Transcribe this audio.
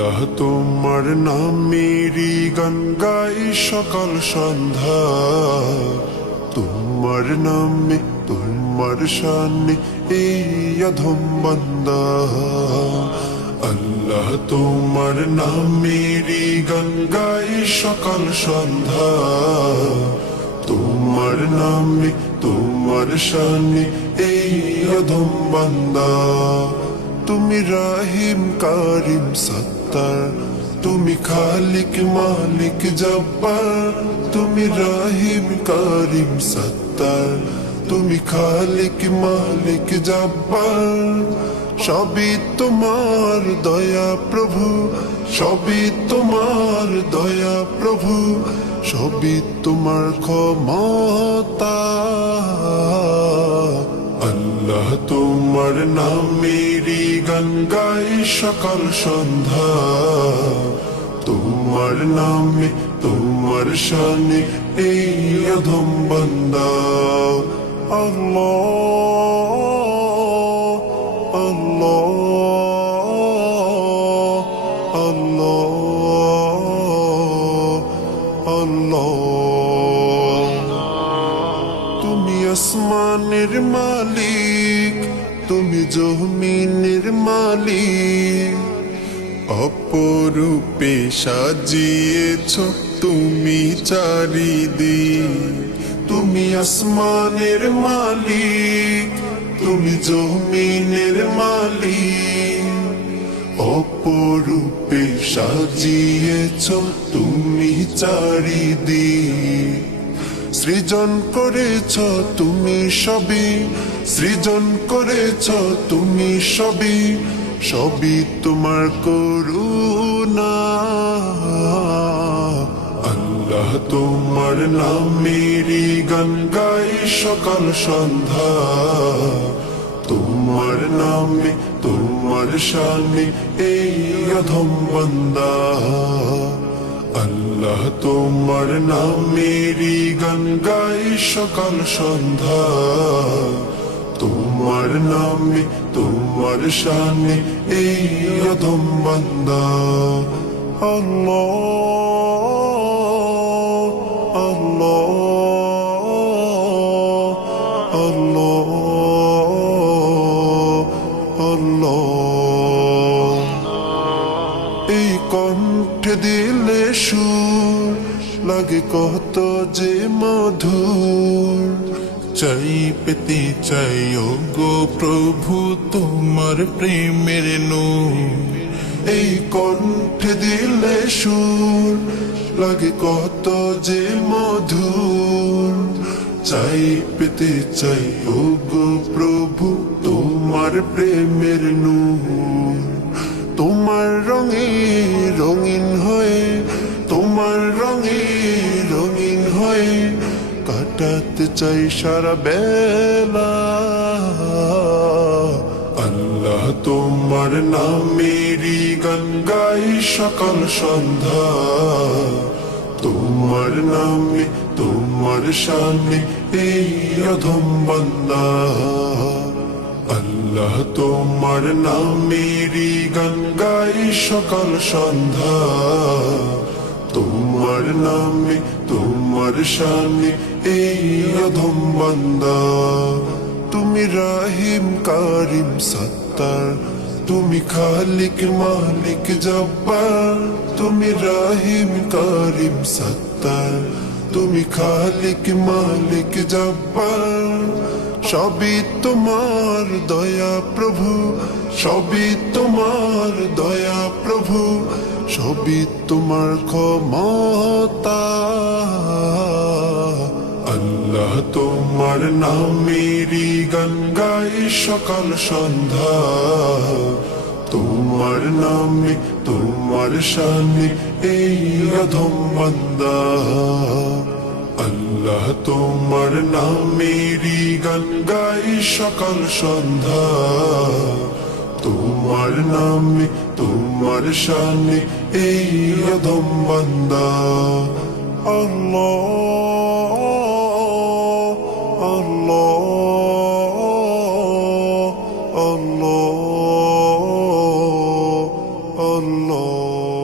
আল্লাহ তোমার নামেরই গান গাই সকাল সন্ধ্যা, তোমার নামে তোমার শানে এই অধম বান্দা। আল্লাহ তোমার নামেরই গান গাই সকাল সন্ধ্যা, তোমার নামে তোমার শানে এই অধম বান্দা। তুমি রাহিম কারিম সত্তার, তুমি খালিক মালিক জব্বার। তুমি রাহিম কারিম সত্তার, তুমি খালিক মালিক জব্বার। সবই তোমার দয়া প্রভু, সবই তোমার দয়া প্রভু, সবই তোমার ক্ষমতা। আল্লাহ তোমার নামেরই গান গাই সকাল সন্ধ্যা, তোমার নামে তোমার শানে এই অধম বান্দা। আল্লাহ আল্লাহ আল্লাহ আল্লাহ। তুমি আসমানের মালিক, তুমি জমিনের মালিক, অপরূপে সাজিয়েছ তুমি চারিদিক। তুমি আসমানের মালিক, তুমি জমিনের মালিক, অপরূপে সাজিয়েছ তুমি চারিদিক। সৃজন করেছ তুমি সবই, সৃজন করেছ তুমি সবই, সবই তোমার করুণা। আল্লাহ তোমার নামেরই গান গাই সকাল সন্ধ্যা, তোমার নামে তোমার শানে এই অধম বান্দা। আল্লাহ তোমার নামেরই গান গাই সকাল সন্ধ্যা, তোমার নামে তোমার শানে এই অধম বান্দা। আল্লাহ আল্লাহ আল্লাহ আল্লাহ। এই কণ্ঠে দিলে সুর লাগে কত যে মধুর, চাই পেতে চাই ও গো প্রভু তোমার প্রেমের নূর। এই কণ্ঠে দিলে সুর লাগে কত যে মধুর, চাই পেতে চাই ও গো প্রভু তোমার প্রেমের নূর। তোমার রঙে রঙিন হয়ে, তোমার রঙে রঙিন হয়ে কাটাতে চাই সারা বেলা। আল্লাহ তোমার নামেরই গান গাই সকাল সন্ধ্যা, তোমার নামে তোমার শানে এই অধম বান্দা। আল্লাহ তোমার নামেরই গান গাই সকাল সন্ধ্যা, তোমার নামে তোমার শানে এই অধম বান্দা। তুমি রাহিম কারিম সত্তার, তুমি খালিক মালিক জব্বার। তুমি রাহিম কারিম সত্তার, তুমি খালিক মালিক জব্বার। সবই তোমার দয়া প্রভু, সবই তোমার দয়া প্রভু, সবই তোমার ক্ষমতা। আল্লাহ তোমার নামেরই গান গাই সকাল সন্ধ্যা, তোমার নামে তোমার শানে এই অধম বান্দা। আল্লাহ তোমার নামেরই গান গাই সকাল সন্ধ্যা, তোমার নামে তোমার শানে এই অধম বান্দা। আল্লাহ আল্লাহ আল্লাহ আল্লাহ। বলো